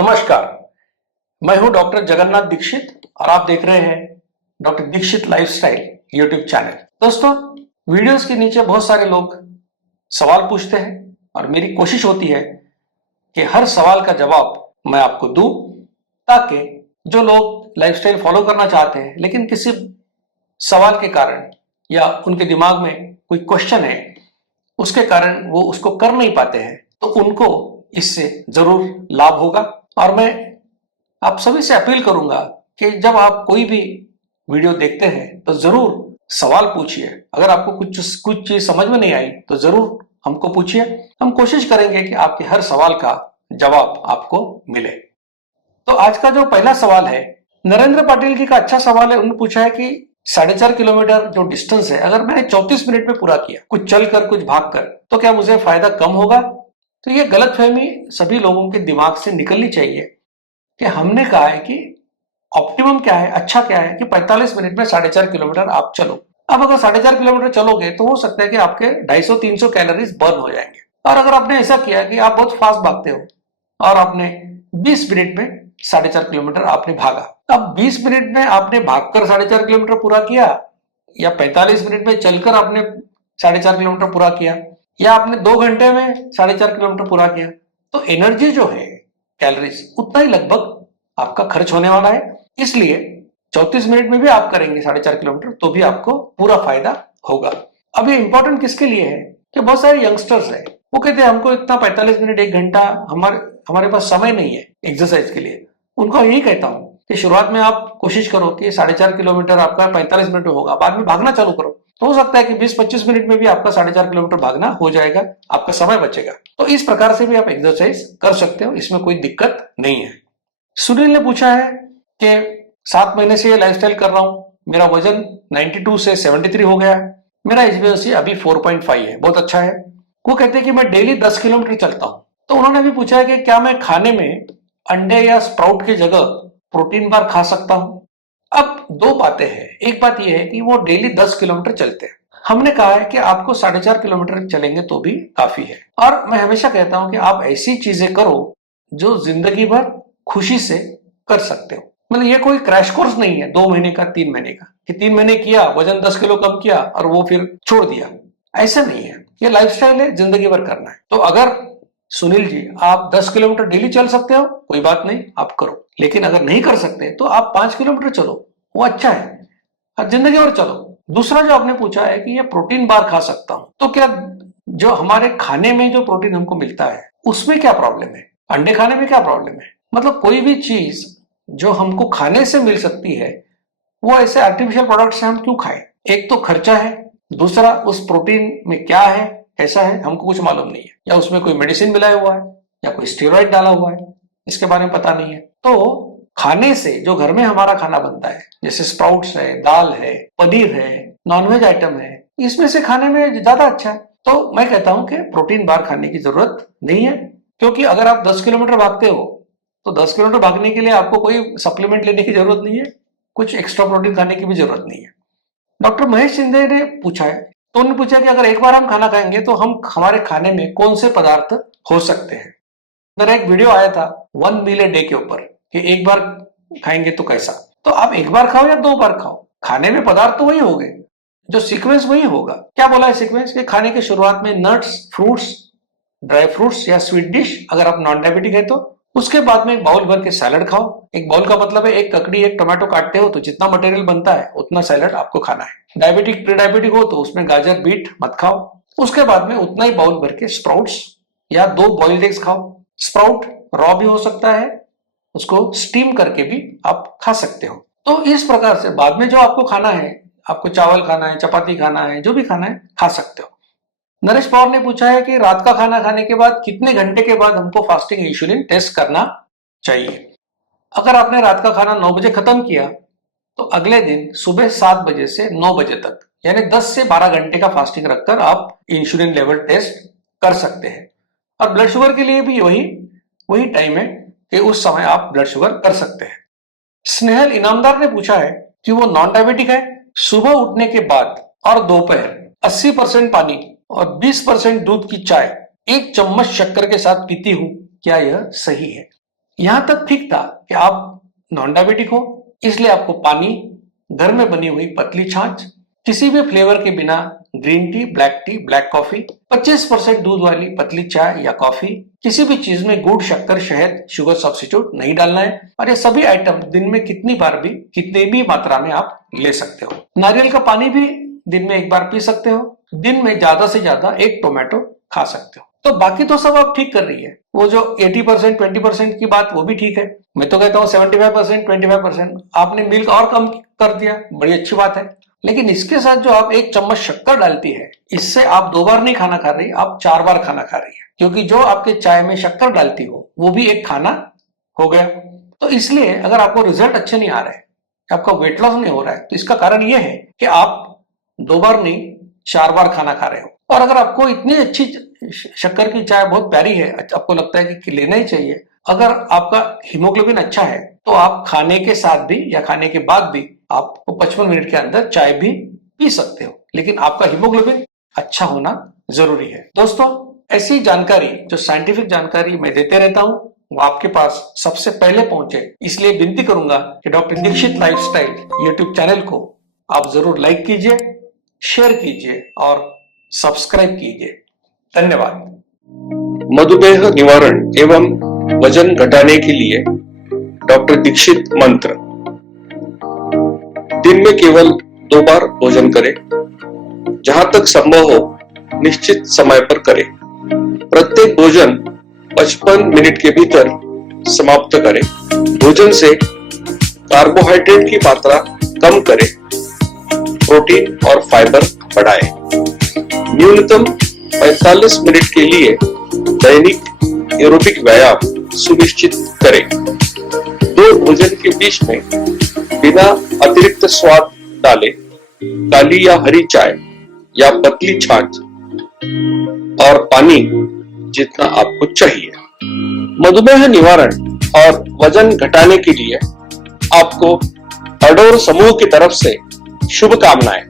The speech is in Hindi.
नमस्कार, मैं हूं डॉक्टर जगन्नाथ दीक्षित और आप देख रहे हैं doctor Dikshit lifestyle YouTube channel. दोस्तों, वीडियोस के नीचे बहुत सारे लोग सवाल पूछते हैं और मेरी कोशिश होती है कि हर सवाल का जवाब मैं आपको दूं, ताकि जो लोग लाइफस्टाइल फॉलो करना चाहते हैं लेकिन किसी सवाल के कारण या उनके दिमाग में कोई क्वेश्चन है, उसके कारण वो उसको कर नहीं पाते हैं, तो उनको इससे जरूर लाभ होगा। और मैं आप सभी से अपील करूंगा कि जब आप कोई भी वीडियो देखते हैं तो जरूर सवाल पूछिए। अगर आपको कुछ चीज समझ में नहीं आई तो जरूर हमको पूछिए। हम कोशिश करेंगे कि आपके हर सवाल का जवाब आपको मिले। तो आज का जो पहला सवाल है, नरेंद्र पाटिल जी का अच्छा सवाल है। उन्होंने पूछा है कि 4.5 किलोमीटर जो डिस्टेंस है, अगर मैंने 34 मिनट में पूरा किया, कुछ चलकर कुछ भागकर, तो क्या मुझे फायदा कम होगा? तो ये गलतफहमी सभी लोगों के दिमाग से निकलनी चाहिए कि हमने कहा है कि ऑप्टिमम क्या है, अच्छा क्या है कि 45 मिनट में 4.5 किलोमीटर आप चलो। अब अगर 4.5 किलोमीटर चलोगे तो हो सकता है कि आपके 250-300 कैलोरीज बर्न हो जाएंगे। और अगर आपने ऐसा किया कि आप बहुत फास्ट भागते हो और आपने 20 मिनट में 4.5 किलोमीटर आपने भागा, अब 20 मिनट में आपने भागकर 4.5 किलोमीटर पूरा किया या 45 मिनट में चलकर आपने 4.5 किलोमीटर पूरा किया या आपने 2 घंटे में 4.5 किलोमीटर पूरा किया, तो एनर्जी जो है, कैलोरीज, उतना ही लगभग आपका खर्च होने वाला है। इसलिए 34 मिनट में भी आप करेंगे 4.5 किलोमीटर तो भी आपको पूरा फायदा होगा। अब ये इंपॉर्टेंट किसके लिए है कि बहुत सारे यंगस्टर्स है, वो कहते हैं हमको इतना 45 मिनट 1 घंटा हमारे पास समय नहीं है एक्सरसाइज के लिए। उनको यही कहता हूं कि शुरुआत में आप कोशिश करो कि 4.5 किलोमीटर आपका 45 मिनट में होगा, बाद में भागना चालू करो, तो हो सकता है कि 20-25 मिनट में भी आपका 4.5 किलोमीटर भागना हो जाएगा, आपका समय बचेगा। तो इस प्रकार से भी आप एक्सरसाइज कर सकते हो, इसमें कोई दिक्कत नहीं है। सुनील ने पूछा है कि 7 महीने से ये लाइफस्टाइल कर रहा हूं, मेरा वजन 92 से 73 हो गया है, मेरा HbA1c अभी 4.5 है, बहुत अच्छा है। वो कहते हैं कि मैं डेली 10 किलोमीटर चलता हूं। तो उन्होंने भी पूछा है कि क्या मैं खाने में अंडे या स्प्राउट की जगह प्रोटीन बार खा सकता हूं? अब दो बातें हैं। एक बात यह है कि वो डेली 10 किलोमीटर चलते हैं, हमने कहा है कि आपको 4.5 किलोमीटर चलेंगे तो भी काफी है। और मैं हमेशा कहता हूं कि आप ऐसी चीजें करो जो जिंदगी भर खुशी से कर सकते हो। मतलब ये कोई क्रैश कोर्स नहीं है 2 महीने का, 3 महीने का, कि 3 महीने किया, वजन 10 किलो कम किया और वो फिर छोड़ दिया। ऐसा नहीं है, ये लाइफस्टाइल है, जिंदगी भर करना है। तो अगर सुनील जी आप 10 किलोमीटर डेली चल सकते हो, कोई बात नहीं, आप करो। लेकिन अगर नहीं कर सकते तो आप 5 किलोमीटर चलो, वो अच्छा है, अब जिंदगी भर चलो। दूसरा जो आपने पूछा है कि ये प्रोटीन बार खा सकता हूं, तो क्या जो हमारे खाने में जो प्रोटीन हमको मिलता है उसमें क्या प्रॉब्लम है? अंडे खाने में क्या प्रॉब्लम है? मतलब कोई भी चीज जो हमको खाने से मिल सकती है, वो ऐसे आर्टिफिशियल प्रोडक्ट से हम क्यों खाएं? एक तो खर्चा है, दूसरा उस प्रोटीन में क्या है, कैसा है, हमको कुछ मालूम नहीं है, या उसमें कोई मेडिसिन मिलाया हुआ है या कोई स्टेरॉइड डाला हुआ है, इसके बारे में पता नहीं है। तो खाने से, जो घर में हमारा खाना बनता है, जैसे स्प्राउट्स है, दाल है, पनीर है, नॉनवेज आइटम है, इसमें से खाने में ज्यादा अच्छा है। तो मैं कहता हूं कि प्रोटीन बार खाने की जरूरत नहीं है, क्योंकि अगर आप 10 किलोमीटर भागते हो तो 10 किलोमीटर भागने के लिए आपको कोई सप्लीमेंट लेने की जरूरत नहीं है, कुछ एक्स्ट्रा प्रोटीन खाने की भी जरूरत नहीं है। डॉक्टर महेश शिंदे ने पूछा है, तो उन्होंने पूछा कि अगर एक बार हम खाना खाएंगे तो हम हमारे खाने में कौन से पदार्थ हो सकते हैं। मेरा एक वीडियो आया था 1 मील ए डे के ऊपर कि एक बार खाएंगे तो कैसा। तो आप एक बार खाओ या 2 बार खाओ, खाने में पदार्थ तो वही होंगे, जो सीक्वेंस वही होगा। क्या बोला है सीक्वेंस? कि खाने के शुरुआत में नट्स, फ्रूट्स, ड्राई फ्रूट्स या स्वीट डिश, अगर आप नॉन डायबिटिक है तो। उसके बाद में एक बाउल भर के सैलड खाओ। एक बाउल का मतलब है एक ककड़ी, एक टमाटो काटते हो तो जितना मटेरियल बनता है उतना सैलड आपको खाना है। डायबिटिक, प्री डायबिटिक हो तो उसमें गाजर, बीट मत खाओ। उसके बाद में उतना ही बाउल भर के स्प्राउट्स या 2 बॉइल्ड एग्स खाओ। स्प्राउट रॉ भी हो सकता है, उसको स्टीम करके भी आप खा सकते हो। तो इस प्रकार से बाद में जो आपको खाना है, आपको चावल खाना है, चपाती खाना है, जो भी खाना है खा सकते हो। नरेश पवार ने पूछा है कि रात का खाना खाने के बाद कितने घंटे के बाद हमको फास्टिंग इंसुलिन टेस्ट करना चाहिए। अगर आपने रात का खाना 9 बजे खत्म किया तो अगले दिन सुबह 7 बजे से 9 बजे तक, यानी 10 से 12 घंटे का फास्टिंग रखकर आप इंसुलिन लेवल टेस्ट कर सकते हैं। और ब्लड शुगर के लिए भी वही टाइम है कि उस समय आप ब्लड शुगर कर सकते हैं। स्नेहल इनामदार ने पूछा है कि वो नॉन डायबिटिक है, सुबह उठने के बाद और दोपहर 80% पानी और 20% दूध की चाय 1 चम्मच शक्कर के साथ पीती हूं, क्या यह सही है? यहां तक ठीक था कि आप नॉन डायबिटिक हो, इसलिए आपको पानी, घर में बनी हुई पतली छाछ, किसी भी फ्लेवर के बिना ग्रीन टी, ब्लैक कॉफी, 25% दूध वाली पतली चाय या कॉफी, किसी भी चीज में गुड़, शक्कर, शहद, शुगर सब्स्टिट्यूट नहीं डालना है। और ये सभी आइटम दिन में कितनी बार भी, कितनी भी मात्रा में आप ले सकते हो। नारियल का पानी भी दिन में 1 बार पी सकते हो। दिन में ज्यादा से ज्यादा 1 टोमेटो खा सकते हो। तो बाकी तो सब आप ठीक कर रही है। वो जो 80% 20% की बात, वो भी ठीक है। मैं तो कहता हूँ 75% 25%। आपने मिल्क और कम कर दिया, बड़ी अच्छी बात है। लेकिन इसके साथ जो आप 1 चम्मच शक्कर डालती है, इससे आप 2 बार नहीं खाना खा रही, आप 4 बार खाना खा रही है। क्योंकि जो आपके चाय में शक्कर डालती हो, वो भी एक खाना हो गया। तो इसलिए अगर आपको रिजल्ट अच्छे नहीं आ रहे, आपका वेट लॉस नहीं हो रहा है, तो इसका कारण यह है कि आप 2 बार नहीं 4 बार खाना खा रहे हो। और अगर आपको इतनी अच्छी शक्कर की चाय बहुत प्यारी है, आपको लगता है कि लेना ही चाहिए, अगर आपका हीमोग्लोबिन अच्छा है, तो आप खाने के साथ भी या खाने के बाद भी आप 55 मिनट के अंदर चाय भी पी सकते हो। लेकिन आपका हीमोग्लोबिन अच्छा होना जरूरी है। दोस्तों, ऐसी जानकारी, जो साइंटिफिक जानकारी मैं देते रहता हूं, वो आपके पास सबसे पहले पहुंचे, इसलिए विनती करूंगा कि doctor Dikshit lifestyle YouTube channel को आप जरूर लाइक कीजिए, शेयर कीजिए और सब्सक्राइब कीजिए। धन्यवाद। मधुमेह निवारण एवं वजन घटाने के लिए डॉक्टर दीक्षित मंत्र। दिन में केवल 2 बार भोजन करें। जहां तक संभव हो निश्चित समय पर करें। प्रत्येक भोजन 55 मिनट के भीतर समाप्त करें। भोजन से कार्बोहाइड्रेट की मात्रा कम करें। प्रोटीन और फाइबर बढ़ाएं। न्यूनतम 45 मिनट के लिए दैनिक एरोबिक व्यायाम सुनिश्चित करें। 2 भोजन के बीच में बिना अतिरिक्त स्वाद डाले काली या हरी चाय या पतली छाछ और पानी जितना आपको चाहिए। मधुमेह निवारण और वजन घटाने के लिए आपको अडोर समूह की तरफ से शुभकामनाएं।